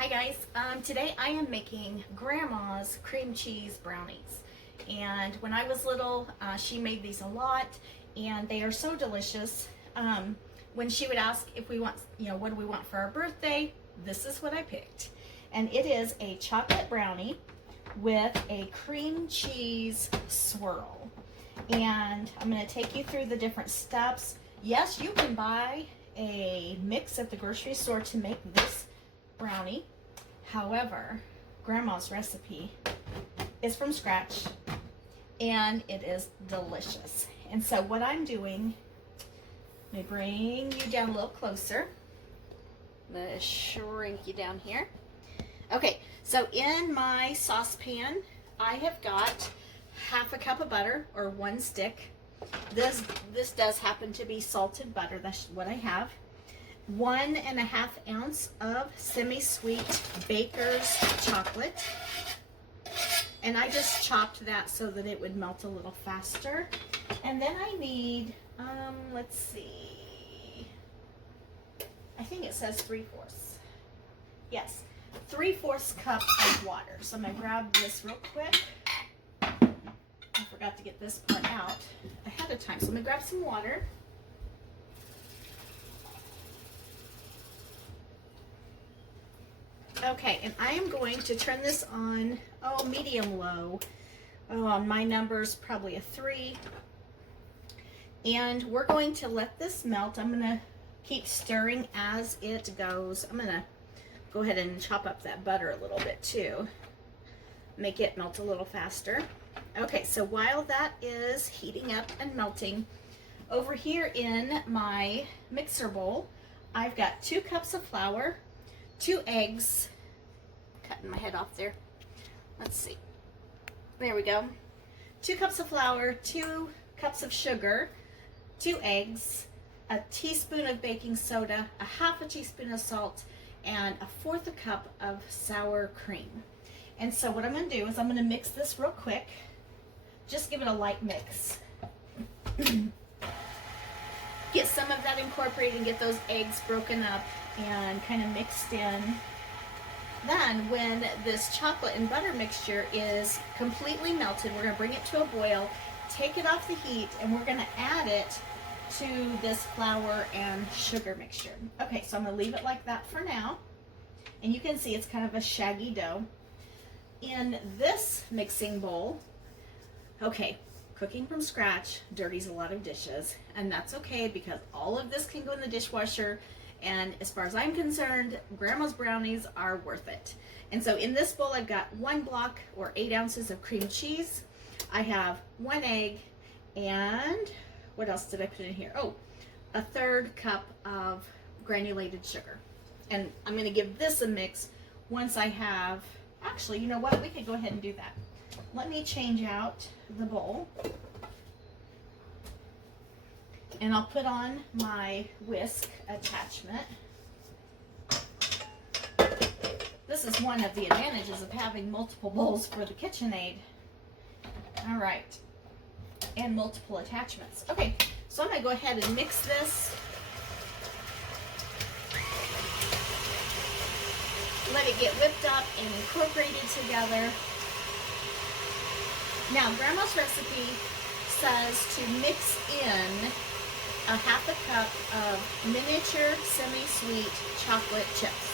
Hi guys, today I am making Grandma's cream cheese brownies. And when I was little, she made these a lot and they are so delicious. When she would ask if we want, what do we want for our birthday, this is what I picked. And it is a chocolate brownie with a cream cheese swirl. And I'm going to take you through the different steps. Yes, you can buy a mix at the grocery store to make this brownie. However, Grandma's recipe is from scratch and it is delicious. And so what I'm doing, let me bring you down a little closer. I'm going to shrink you down here. Okay, so in my saucepan, I have got half a cup of butter, or 1 stick. This does happen to be salted butter. That's what I have. 1.5 ounce of semi-sweet Baker's chocolate. And I just chopped that so that it would melt a little faster. And then I need, let's see, I think it says 3/4. Yes, 3/4 cup of water. So I'm gonna grab this real quick. I forgot to get this part out ahead of time. So I'm gonna grab some water. Okay, and I am going to turn this on, medium low. On my number's probably a 3. And we're going to let this melt. I'm going to keep stirring as it goes. I'm going to go ahead and chop up that butter a little bit too. Make it melt a little faster. Okay, so while that is heating up and melting, over here in my mixer bowl, I've got 2 cups of flour, 2 eggs, cutting my head off there. Let's see. There we go. 2 cups of flour, 2 cups of sugar, 2 eggs, a teaspoon of baking soda, a 1/2 teaspoon of salt, and a 1/4 cup of sour cream. And so what I'm going to do is I'm going to mix this real quick. Just give it a light mix. Get some of that incorporated and get those eggs broken up and kind of mixed in. Then when this chocolate and butter mixture is completely melted, we're going to bring it to a boil, take it off the heat, and we're going to add it to this flour and sugar mixture. Okay, so I'm going to leave it like that for now. And you can see it's kind of a shaggy dough. In this mixing bowl, okay, cooking from scratch dirties a lot of dishes, and that's okay because all of this can go in the dishwasher. And as far as I'm concerned, Grandma's brownies are worth it. And so in this bowl, I've got 1 block or 8 ounces of cream cheese. I have 1 egg, and what else did I put in here? Oh, a 1/3 cup of granulated sugar. And I'm going to give this a mix once I have, actually, you know what? We could go ahead and do that. Let me change out the bowl. And I'll put on my whisk attachment. This is one of the advantages of having multiple bowls for the KitchenAid. All right, and multiple attachments. Okay, so I'm gonna go ahead and mix this. Let it get whipped up and incorporated together. Now, Grandma's recipe says to mix in a 1/2 cup of miniature semi-sweet chocolate chips.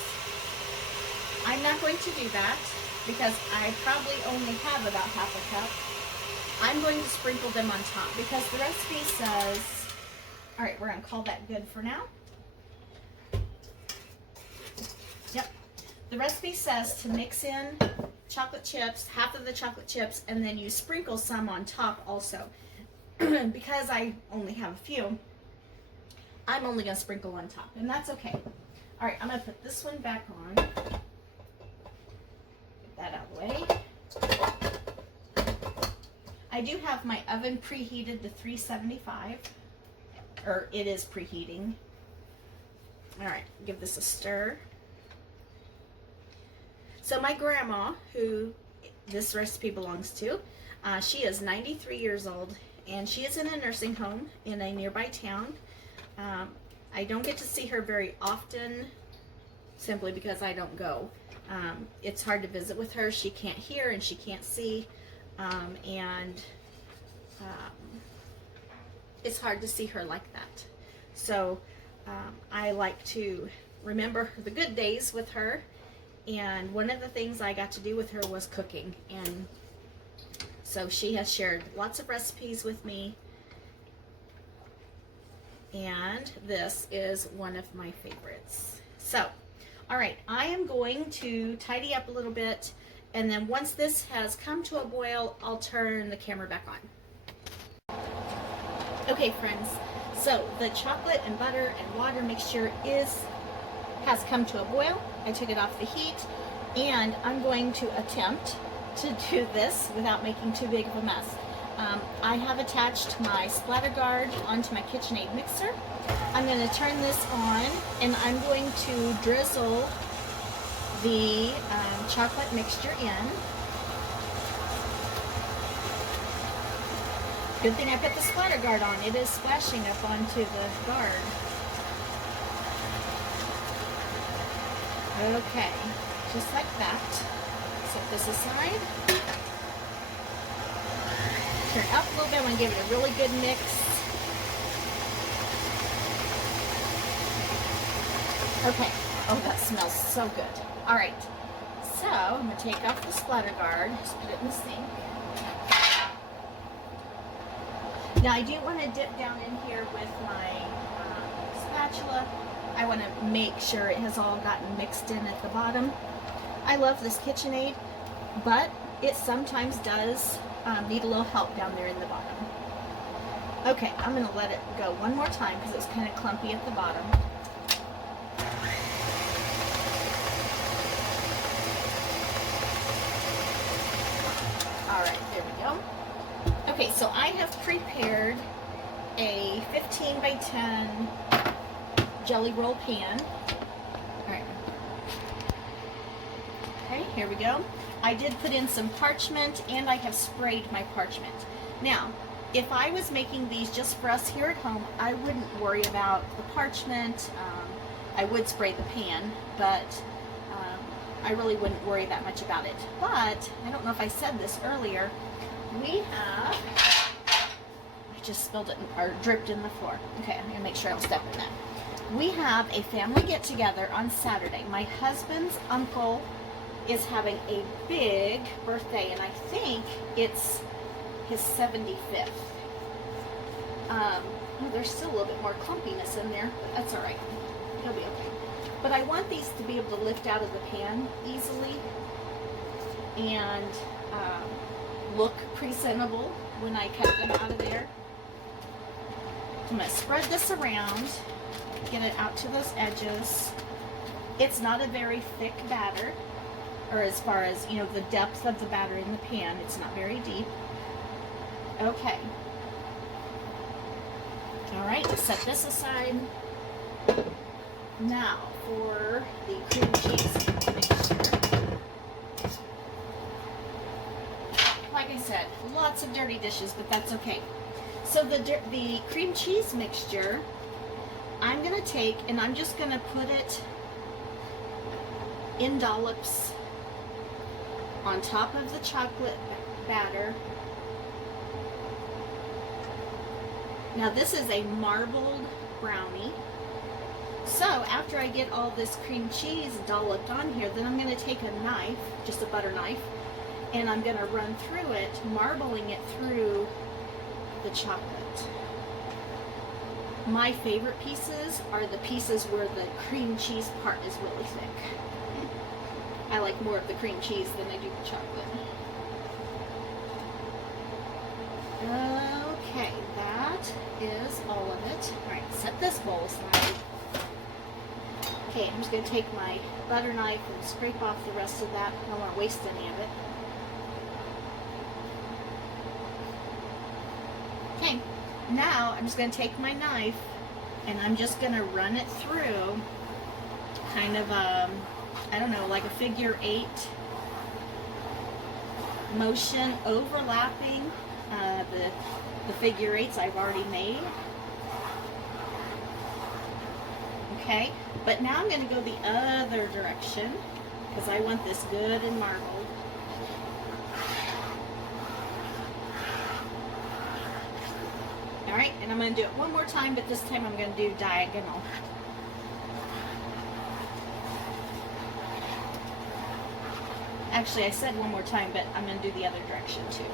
I'm not going to do that because I probably only have about 1/2 cup. I'm going to sprinkle them on top because the recipe says, all right, we're going to call that good for now. Yep. The recipe says to mix in chocolate chips, 1/2 of the chocolate chips, and then you sprinkle some on top also. Because I only have a few, I'm only going to sprinkle on top, and that's okay. All right, I'm going to put this one back on. Get that out of the way. I do have my oven preheated to 375, or it is preheating. All right, give this a stir. So my grandma, who this recipe belongs to, she is 93 years old, and she is in a nursing home in a nearby town. I don't get to see her very often simply because I don't go. It's hard to visit with her. She can't hear and she can't see, and it's hard to see her like that. So I like to remember the good days with her, and one of the things I got to do with her was cooking, and so she has shared lots of recipes with me, and this is one of my favorites. So, all right, I am going to tidy up a little bit, and then once this has come to a boil, I'll turn the camera back on. Okay, friends, so the chocolate and butter and water mixture has come to a boil. I took it off the heat, and I'm going to attempt to do this without making too big of a mess. I have attached my splatter guard onto my KitchenAid mixer. I'm going to turn this on, and I'm going to drizzle the chocolate mixture in. Good thing I put the splatter guard on. It is splashing up onto the guard. Okay, just like that. Set this aside. Turn up a little bit. I'm going to give it a really good mix. Okay. Oh, that smells so good. All right. So I'm going to take off the splatter guard. Just put it in the sink. Now I do want to dip down in here with my spatula. I want to make sure it has all gotten mixed in at the bottom. I love this KitchenAid, but it sometimes does need a little help down there in the bottom. Okay, I'm going to let it go one more time because it's kind of clumpy at the bottom. Alright, there we go. Okay, so I have prepared a 15 by 10 jelly roll pan. Alright. Okay, here we go. I did put in some parchment, and I have sprayed my parchment. Now, if I was making these just for us here at home, I wouldn't worry about the parchment. I would spray the pan, but I really wouldn't worry that much about it. But, I don't know if I said this earlier, we have, I just spilled it, or dripped in the floor. Okay, I'm going to make sure I don't step in that. We have a family get-together on Saturday. My husband's uncle is having a big birthday, and I think it's his 75th. There's still a little bit more clumpiness in there, but that's all right. It'll be okay. But I want these to be able to lift out of the pan easily and look presentable when I cut them out of there. I'm going to spread this around, get it out to those edges. It's not a very thick batter, or as far as, you know, the depth of the batter in the pan, it's not very deep. Okay. Alright, set this aside. Now, for the cream cheese mixture. Like I said, lots of dirty dishes, but that's okay. So the cream cheese mixture, I'm going to take, and I'm just going to put it in dollops on top of the chocolate batter. Now this is a marbled brownie. So after I get all this cream cheese dolloped on here, then I'm going to take a knife, just a butter knife, and I'm going to run through it, marbling it through the chocolate. My favorite pieces are the pieces where the cream cheese part is really thick. I like more of the cream cheese than I do the chocolate. Okay, that is all of it. Alright, set this bowl aside. Okay, I'm just going to take my butter knife and scrape off the rest of that. I don't want to waste any of it. Okay, now I'm just going to take my knife and I'm just going to run it through kind of I don't know, like a figure 8 motion, overlapping the figure 8s I've already made. Okay, but now I'm going to go the other direction. because I want this good and marbled. All right, and I'm going to do it one more time, but this time I'm going to do diagonal. Actually, I said one more time, but I'm going to do the other direction too.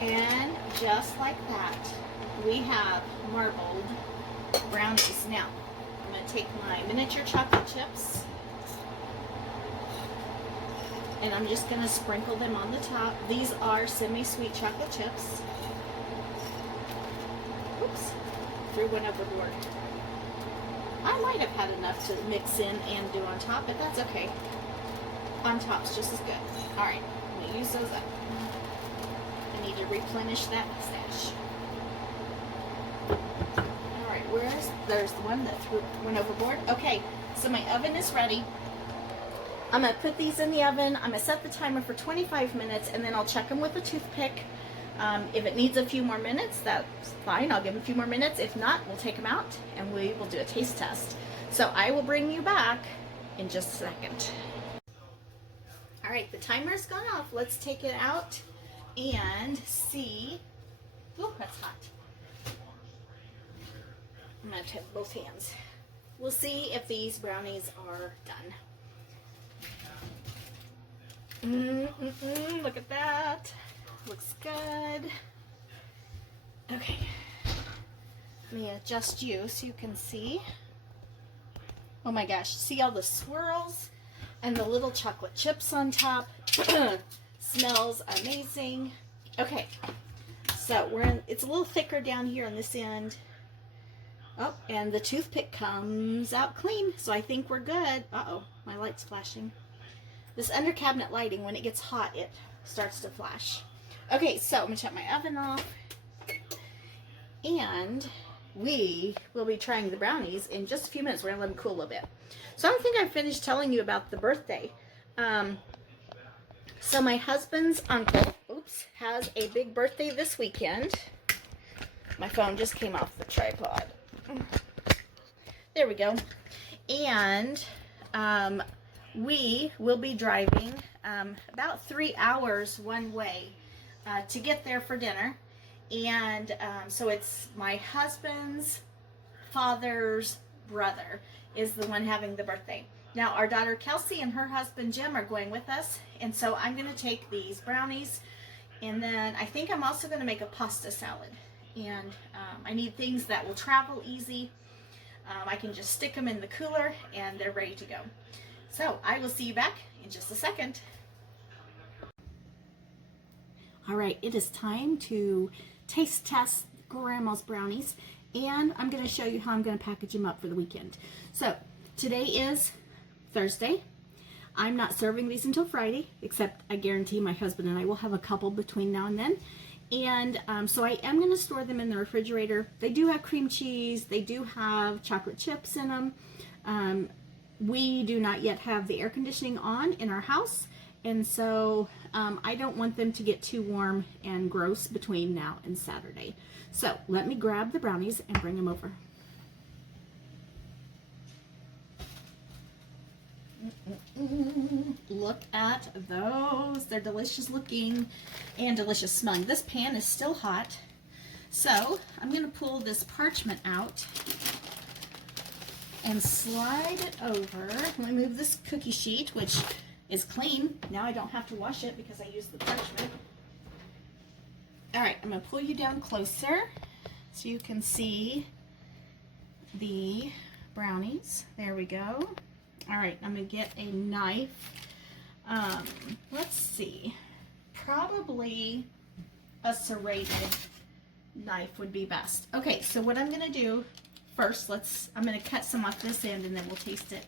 And just like that, we have marbled brownies. Now, I'm going to take my miniature chocolate chips, and I'm just going to sprinkle them on the top. These are semi-sweet chocolate chips. Oops, threw one overboard. I might have had enough to mix in and do on top, but that's okay. On top's just as good. All right, I'm going to use those up. I need to replenish that stash. All right, there's the one that went overboard. Okay, so my oven is ready. I'm going to put these in the oven. I'm going to set the timer for 25 minutes, and then I'll check them with a toothpick. If it needs a few more minutes, that's fine. I'll give them a few more minutes. If not, we'll take them out, and we will do a taste test. So I will bring you back in just a second. All right, the timer's gone off. Let's take it out and see. Oh, that's hot. I'm going to have both hands. We'll see if these brownies are done. Look at that. Looks good. Okay. Let me adjust you so you can see. Oh my gosh. See all the swirls and the little chocolate chips on top? Smells amazing. Okay. So it's a little thicker down here on this end. Oh, and the toothpick comes out clean. So I think we're good. Uh-oh, my light's flashing. This under cabinet lighting, when it gets hot, it starts to flash. Okay, so I'm going to shut my oven off. And we will be trying the brownies in just a few minutes. We're going to let them cool a little bit. So I don't think I finished telling you about the birthday. So my husband's uncle, has a big birthday this weekend. My phone just came off the tripod. There we go. And we will be driving about 3 hours one way to get there for dinner. And so it's my husband's father's brother is the one having the birthday. Now our daughter Kelsey and her husband Jim are going with us, and so I'm going to take these brownies, and then I think I'm also going to make a pasta salad. And I need things that will travel easy. I can just stick them in the cooler and they're ready to go. So I will see you back in just a second. All right, it is time to taste test Grandma's brownies, and I'm going to show you how I'm going to package them up for the weekend. So today is Thursday. I'm not serving these until Friday, except I guarantee my husband and I will have a couple between now and then. And so I am going to store them in the refrigerator. They do have cream cheese. They do have chocolate chips in them. We do not yet have the air conditioning on in our house, and so I don't want them to get too warm and gross between now and Saturday. So let me grab the brownies and bring them over. Look at those. They're delicious looking and delicious smelling. This pan is still hot, so I'm going to pull this parchment out and slide it over. Let me move this cookie sheet, which is clean. Now I don't have to wash it because I used the parchment. All right, I'm going to pull you down closer so you can see the brownies. There we go. All right, I'm going to get a knife. Let's see. Probably a serrated knife would be best. Okay, so what I'm going to do first, I'm going to cut some off this end and then we'll taste it.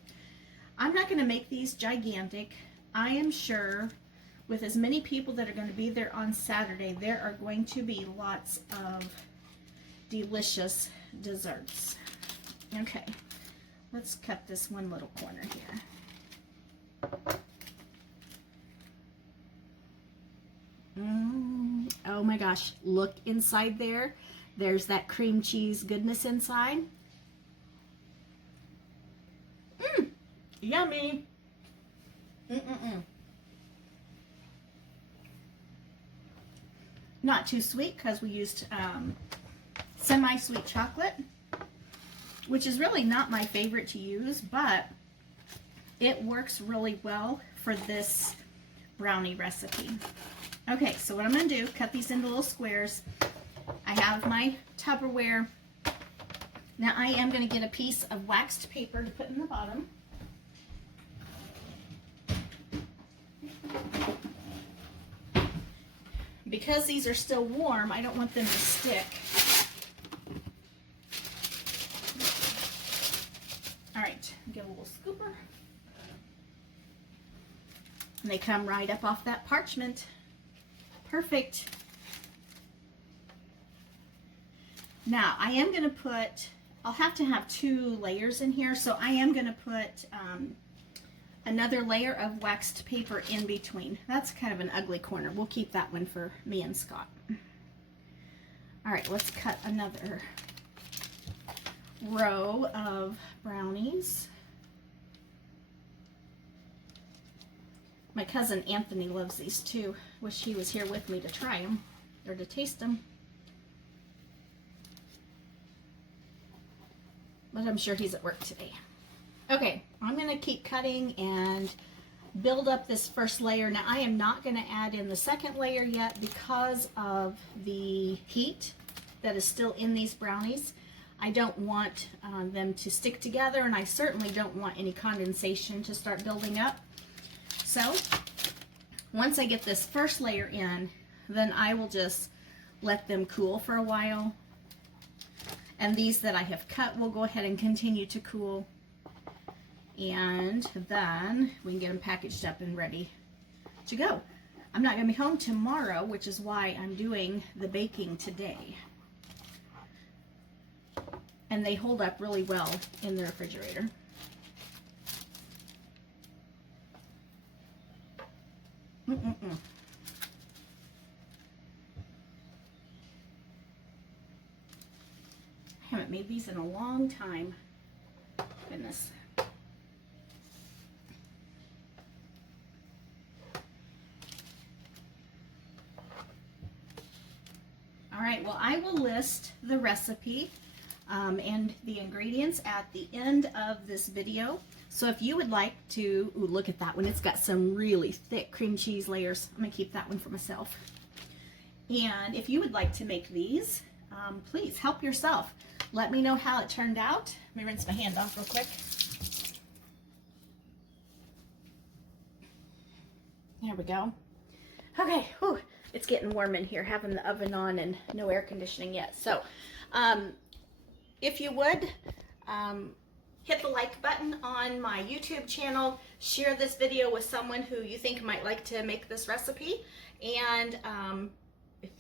I'm not going to make these gigantic. I am sure with as many people that are going to be there on Saturday, there are going to be lots of delicious desserts. Okay. Let's cut this one little corner here. Oh my gosh, look inside there. There's that cream cheese goodness inside. Yummy. Not too sweet because we used semi-sweet chocolate, which is really not my favorite to use, but it works really well for this brownie recipe. Okay, so what I'm going to do, cut these into little squares. I have my Tupperware. Now I am going to get a piece of waxed paper to put in the bottom. Because these are still warm, I don't want them to stick. All right, get a little scooper. And they come right up off that parchment. Perfect. Now, I am going to put, I'll have to have 2 layers in here, so I am going to put another layer of waxed paper in between. That's kind of an ugly corner. We'll keep that one for me and Scott. All right, let's cut another row of brownies. My cousin Anthony loves these too. Wish he was here with me to try them or to taste them. But I'm sure he's at work today. Okay, I'm going to keep cutting and build up this first layer. Now I am not going to add in the second layer yet because of the heat that is still in these brownies. I don't want them to stick together, and I certainly don't want any condensation to start building up. So once I get this first layer in, then I will just let them cool for a while. And these that I have cut will go ahead and continue to cool. And then we can get them packaged up and ready to go. I'm not going to be home tomorrow, which is why I'm doing the baking today. And they hold up really well in the refrigerator. I haven't made these in a long time. Goodness. All right, well, I will list the recipe and the ingredients at the end of this video. So if you would like to, ooh, look at that one. It's got some really thick cream cheese layers. I'm gonna keep that one for myself. And if you would like to make these, please help yourself. Let me know how it turned out. Let me rinse my hand off real quick. There we go. Okay, whew, it's getting warm in here, having the oven on and no air conditioning yet. So if you would, hit the like button on my YouTube channel, share this video with someone who you think might like to make this recipe, and if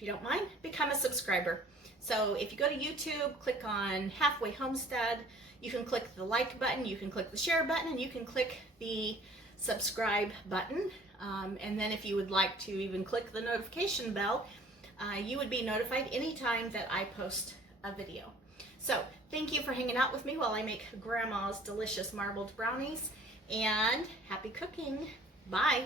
you don't mind, become a subscriber. So if you go to YouTube, click on Halfway Homestead, you can click the like button, you can click the share button, and you can click the subscribe button. And then if you would like to even click the notification bell, you would be notified anytime that I post a video. So thank you for hanging out with me while I make Grandma's delicious marbled brownies, and happy cooking. Bye.